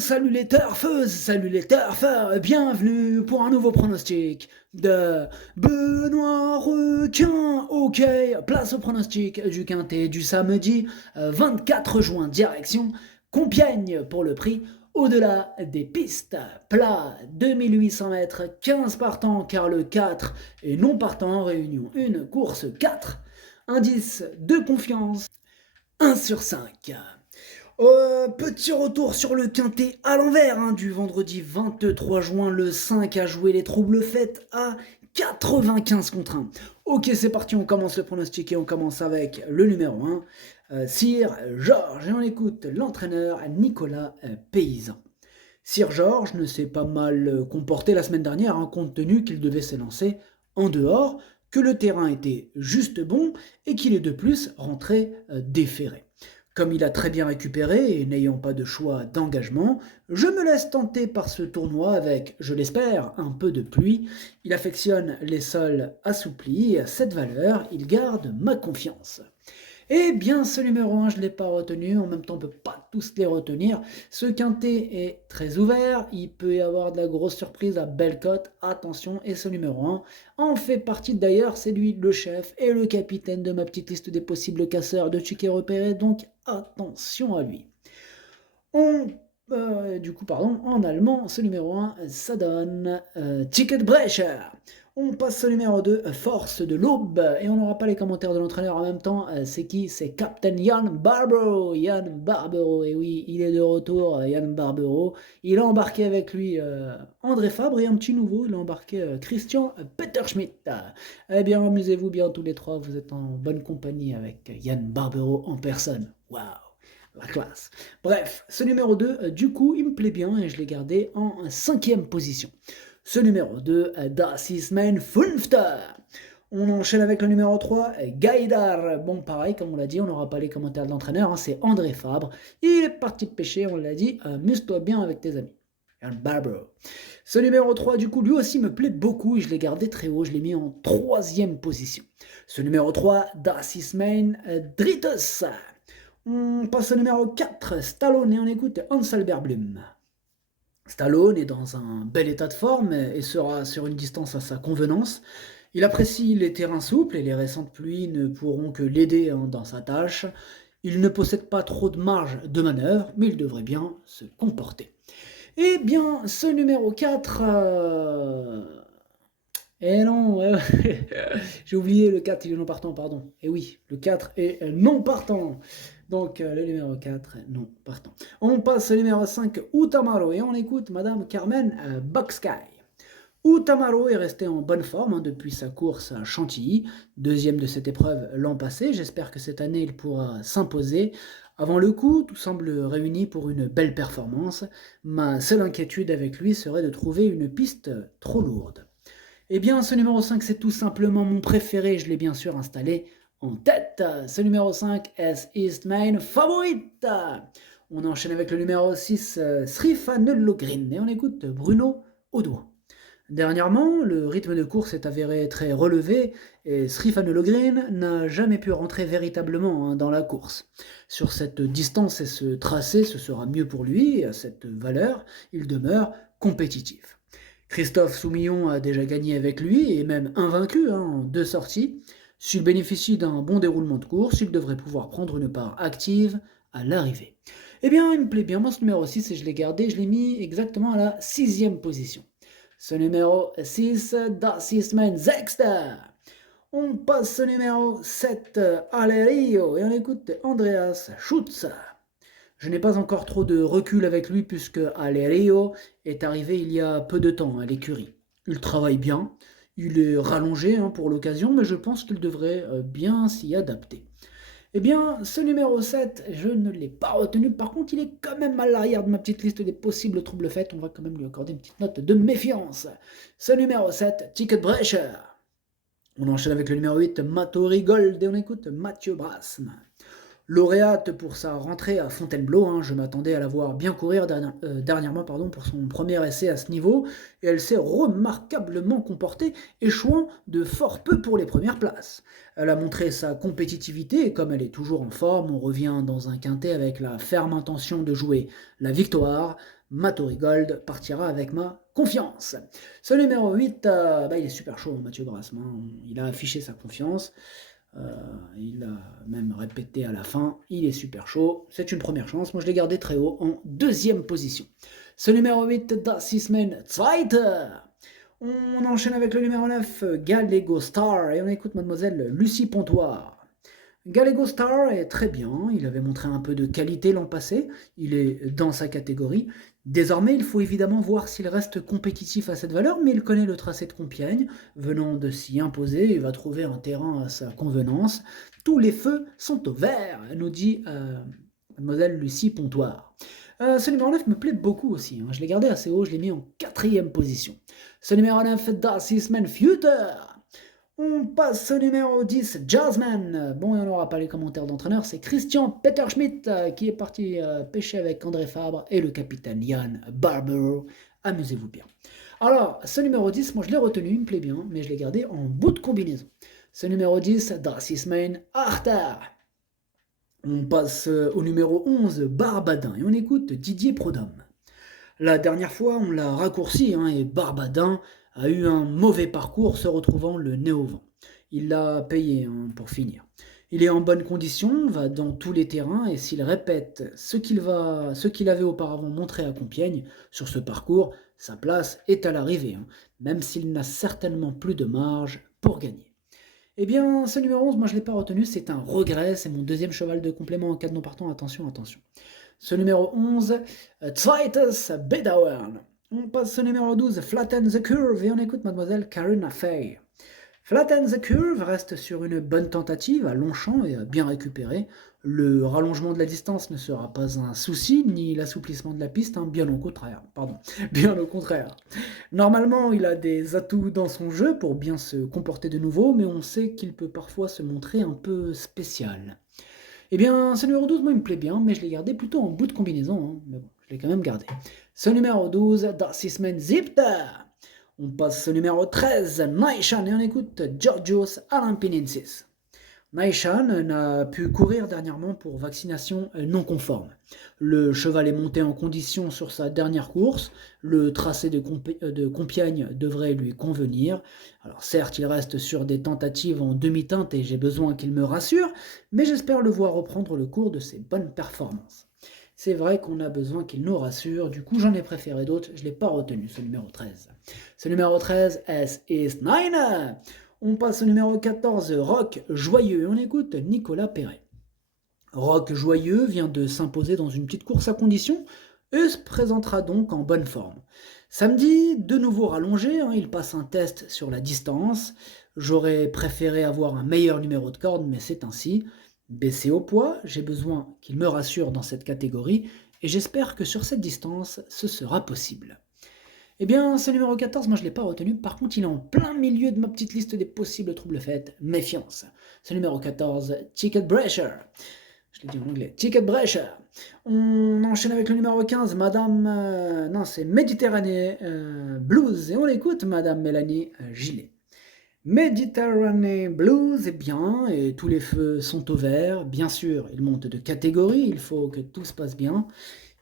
salut les turfeuses, salut les turfeurs, bienvenue pour un nouveau pronostic de Benoît Requin. Ok, place au pronostic du quintet du samedi 24 juin, direction Compiègne pour le prix au-delà des pistes. Plat 2800 mètres, 15 partants car le 4 est non partant en réunion. Une course 4, indice de confiance 1 sur 5. Petit retour sur le quintet à l'envers du vendredi 23 juin. Le 5 a joué les troubles faites à 95 contre 1. Ok, c'est parti, on commence le pronostic et on commence avec le numéro 1, Sir Georges. Et on écoute l'entraîneur Nicolas Paysan. Sir Georges ne s'est pas mal comporté la semaine dernière, compte tenu qu'il devait s'élancer en dehors, que le terrain était juste bon et qu'il est de plus rentré déféré. Comme il a très bien récupéré et n'ayant pas de choix d'engagement, je me laisse tenter par ce tournoi avec, je l'espère, un peu de pluie. Il affectionne les sols assouplis et à cette valeur, il garde ma confiance. Eh bien, ce numéro 1, je ne l'ai pas retenu. En même temps, on ne peut pas tous les retenir. Ce quintet est très ouvert. Il peut y avoir de la grosse surprise à belle cote. Attention, et ce numéro 1 en fait partie d'ailleurs. C'est lui le chef et le capitaine de ma petite liste des possibles casseurs de tickets repérés. Donc, attention à lui. En allemand, ce numéro 1, ça donne Ticketbrecher. On passe au numéro 2, Force de l'Aube, et on n'aura pas les commentaires de l'entraîneur en même temps. C'est qui? C'est Captain Jan Barbero. Jan Barbero, et oui, il est de retour, Jan Barbero. Il a embarqué avec lui André Fabre et un petit nouveau, il a embarqué Christian Peterschmidt. Eh bien, amusez-vous bien tous les trois, vous êtes en bonne compagnie avec Jan Barbero en personne. Waouh! La classe. Bref, ce numéro 2, du coup, il me plaît bien et je l'ai gardé en 5e position. Ce numéro 2, Das ist mein Fünfter. On enchaîne avec le numéro 3, Gaïdar. Bon, pareil, comme on l'a dit, on n'aura pas les commentaires de l'entraîneur, c'est André Fabre. Il est parti de pêcher, on l'a dit, amuse-toi bien avec tes amis. Un Barbaro. Ce numéro 3, du coup, lui aussi me plaît beaucoup et je l'ai gardé très haut, je l'ai mis en 3e position. Ce numéro 3, Das ist mein Drittes. On passe au numéro 4, Stallone, et on écoute Hans-Albert Blum. Stallone est dans un bel état de forme et sera sur une distance à sa convenance. Il apprécie les terrains souples et les récentes pluies ne pourront que l'aider dans sa tâche. Il ne possède pas trop de marge de manœuvre, mais il devrait bien se comporter. Eh bien, ce numéro 4... Eh non, j'ai oublié le 4, il est non partant, pardon. Eh oui, le 4 est non partant. Donc le numéro 4, non partant. On passe au numéro 5, Utamaro, et on écoute Madame Carmen Boxkai. Utamaro est resté en bonne forme depuis sa course à Chantilly, deuxième de cette épreuve l'an passé. J'espère que cette année il pourra s'imposer. Avant le coup, tout semble réuni pour une belle performance. Ma seule inquiétude avec lui serait de trouver une piste trop lourde. Eh bien, ce numéro 5, c'est tout simplement mon préféré. Je l'ai bien sûr installé en tête. Ce numéro 5, Es ist mein Favorit. On enchaîne avec le numéro 6, Srifanelogrin. Et on écoute Bruno Audouin. Dernièrement, le rythme de course est avéré très relevé et Srifanelogrin n'a jamais pu rentrer véritablement dans la course. Sur cette distance et ce tracé, ce sera mieux pour lui et à cette valeur, il demeure compétitif. Christophe Soumillon a déjà gagné avec lui et même invaincu en 2 sorties. S'il bénéficie d'un bon déroulement de course, il devrait pouvoir prendre une part active à l'arrivée. Eh bien, il me plaît bien, moi ce numéro 6, et je l'ai gardé, je l'ai mis exactement à la 6e position. Ce numéro 6, Das ist mein Sechster. On passe au numéro 7, Alerio, et on écoute Andreas Schutz. Je n'ai pas encore trop de recul avec lui puisque Alerio est arrivé il y a peu de temps à l'écurie. Il travaille bien, il est rallongé pour l'occasion, mais je pense qu'il devrait bien s'y adapter. Eh bien, ce numéro 7, je ne l'ai pas retenu. Par contre, il est quand même à l'arrière de ma petite liste des possibles troubles faits. On va quand même lui accorder une petite note de méfiance. Ce numéro 7, Ticketbrecher. On enchaîne avec le numéro 8, Mattori Gold, et on écoute Mathieu Brasme. Lauréate pour sa rentrée à Fontainebleau, hein, je m'attendais à la voir bien courir dernièrement pour son premier essai à ce niveau, et elle s'est remarquablement comportée, échouant de fort peu pour les premières places. Elle a montré sa compétitivité, et comme elle est toujours en forme, on revient dans un quintet avec la ferme intention de jouer la victoire. Mattori Gold partira avec ma confiance. Ce numéro 8, il est super chaud, Mathieu Brasme, hein. Il a affiché sa confiance. Il a même répété à la fin, il est super chaud, c'est une première chance, moi je l'ai gardé très haut en deuxième position. Ce numéro 8, Das ist mein Zweiter. On enchaîne avec le numéro 9, Gallego Star, et on écoute mademoiselle Lucie Pontoire. Gallego Star est très bien, il avait montré un peu de qualité l'an passé, il est dans sa catégorie. Désormais, il faut évidemment voir s'il reste compétitif à cette valeur, mais il connaît le tracé de Compiègne, venant de s'y imposer, il va trouver un terrain à sa convenance. Tous les feux sont au vert, nous dit mademoiselle Lucie Pontoire. Ce numéro 9 me plaît beaucoup aussi, hein. Je l'ai gardé assez haut, je l'ai mis en quatrième position. Ce numéro 9, Das ist mein Future. On passe au numéro 10, Jazzman. Bon, il n'y en aura pas les commentaires d'entraîneur, c'est Christian Peterschmidt qui est parti pêcher avec André Fabre et le capitaine Yann Barber. Amusez-vous bien. Alors, ce numéro 10, moi je l'ai retenu, il me plaît bien, mais je l'ai gardé en bout de combinaison. Ce numéro 10, Das ist mein Achter. On passe au numéro 11, Barbadin, et on écoute Didier Prodhomme. La dernière fois, on l'a raccourci, hein, et Barbadin a eu un mauvais parcours se retrouvant le nez au vent. Il l'a payé, hein, pour finir. Il est en bonne condition, va dans tous les terrains, et s'il répète ce qu'il avait auparavant montré à Compiègne sur ce parcours, sa place est à l'arrivée, hein, même s'il n'a certainement plus de marge pour gagner. Eh bien, ce numéro 11, moi je ne l'ai pas retenu, c'est un regret, c'est mon deuxième cheval de complément en cas de non partant, attention, attention. Ce numéro 11, Zweites Bedauern. On passe au numéro 12, Flatten the Curve, et on écoute mademoiselle Karina Fay. Flatten the Curve reste sur une bonne tentative, à long champ et à bien récupérer. Le rallongement de la distance ne sera pas un souci, ni l'assouplissement de la piste, hein, bien au contraire. Bien au contraire. Normalement, il a des atouts dans son jeu pour bien se comporter de nouveau, mais on sait qu'il peut parfois se montrer un peu spécial. Eh bien, ce numéro 12, moi, il me plaît bien, mais je l'ai gardé plutôt en bout de combinaison, hein. Mais bon, je l'ai quand même gardé. Ce numéro 12, Das ist mein Siebter. On passe au numéro 13, Naishan, et on écoute Georgios Alampinensis. Naishan n'a pu courir dernièrement pour vaccination non conforme. Le cheval est monté en condition sur sa dernière course, le tracé de Compiègne devrait lui convenir. Alors certes, il reste sur des tentatives en demi-teinte et j'ai besoin qu'il me rassure, mais j'espère le voir reprendre le cours de ses bonnes performances. C'est vrai qu'on a besoin qu'il nous rassure, du coup j'en ai préféré d'autres, je ne l'ai pas retenu, ce numéro 13. Ce numéro 13, Es ist nein. On passe au numéro 14, Rock Joyeux, on écoute Nicolas Perret. Rock Joyeux vient de s'imposer dans une petite course à condition et se présentera donc en bonne forme. Samedi, de nouveau rallongé, hein, il passe un test sur la distance. J'aurais préféré avoir un meilleur numéro de corde, mais c'est ainsi. Baissé au poids, j'ai besoin qu'il me rassure dans cette catégorie et j'espère que sur cette distance, ce sera possible. Eh bien, ce numéro 14, moi je ne l'ai pas retenu, par contre il est en plein milieu de ma petite liste des possibles troubles faits, méfiance. Ce numéro 14, Ticket Breacher. Je l'ai dit en anglais, Ticket Breacher. On enchaîne avec le numéro 15, c'est Méditerranée Blues, et on écoute Madame Mélanie Gillet. Mediterranean Blues est bien et tous les feux sont au vert. Bien sûr, il monte de catégorie, il faut que tout se passe bien.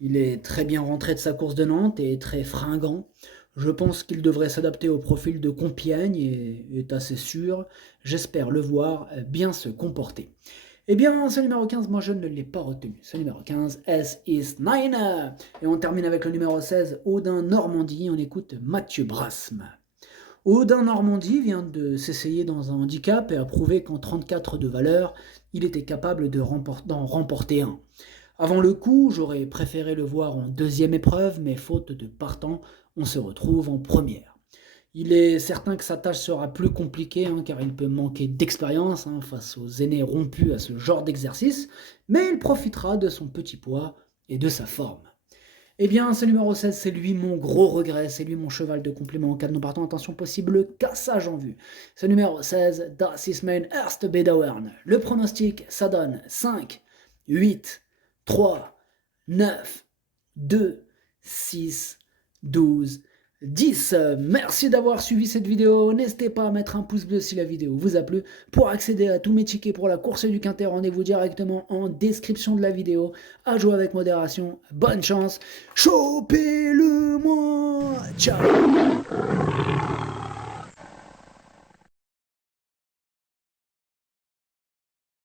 Il est très bien rentré de sa course de Nantes et très fringant. Je pense qu'il devrait s'adapter au profil de Compiègne et est assez sûr. J'espère le voir bien se comporter. Eh bien, ce numéro 15, moi je ne l'ai pas retenu. Ce numéro 15, Es ist nein. Et on termine avec le numéro 16, Audin Normandie. On écoute Mathieu Brasme. Audin Normandie vient de s'essayer dans un handicap et a prouvé qu'en 34 de valeur, il était capable d'en remporter un. Avant le coup, j'aurais préféré le voir en deuxième épreuve, mais faute de partant, on se retrouve en première. Il est certain que sa tâche sera plus compliquée, hein, car il peut manquer d'expérience face aux aînés rompus à ce genre d'exercice, mais il profitera de son petit poids et de sa forme. Eh bien, ce numéro 16, c'est lui mon gros regret, c'est lui mon cheval de complément en cas de non partant, attention possible cassage en vue. Ce numéro 16, Das ist mein erste Bedauern. Le pronostic, ça donne 5, 8, 3, 9, 2, 6, 12, 10. Merci d'avoir suivi cette vidéo. N'hésitez pas à mettre un pouce bleu si la vidéo vous a plu. Pour accéder à tous mes tickets pour la course du Quintet, rendez-vous directement en description de la vidéo. À jouer avec modération. Bonne chance. Chopez-le moi. Ciao.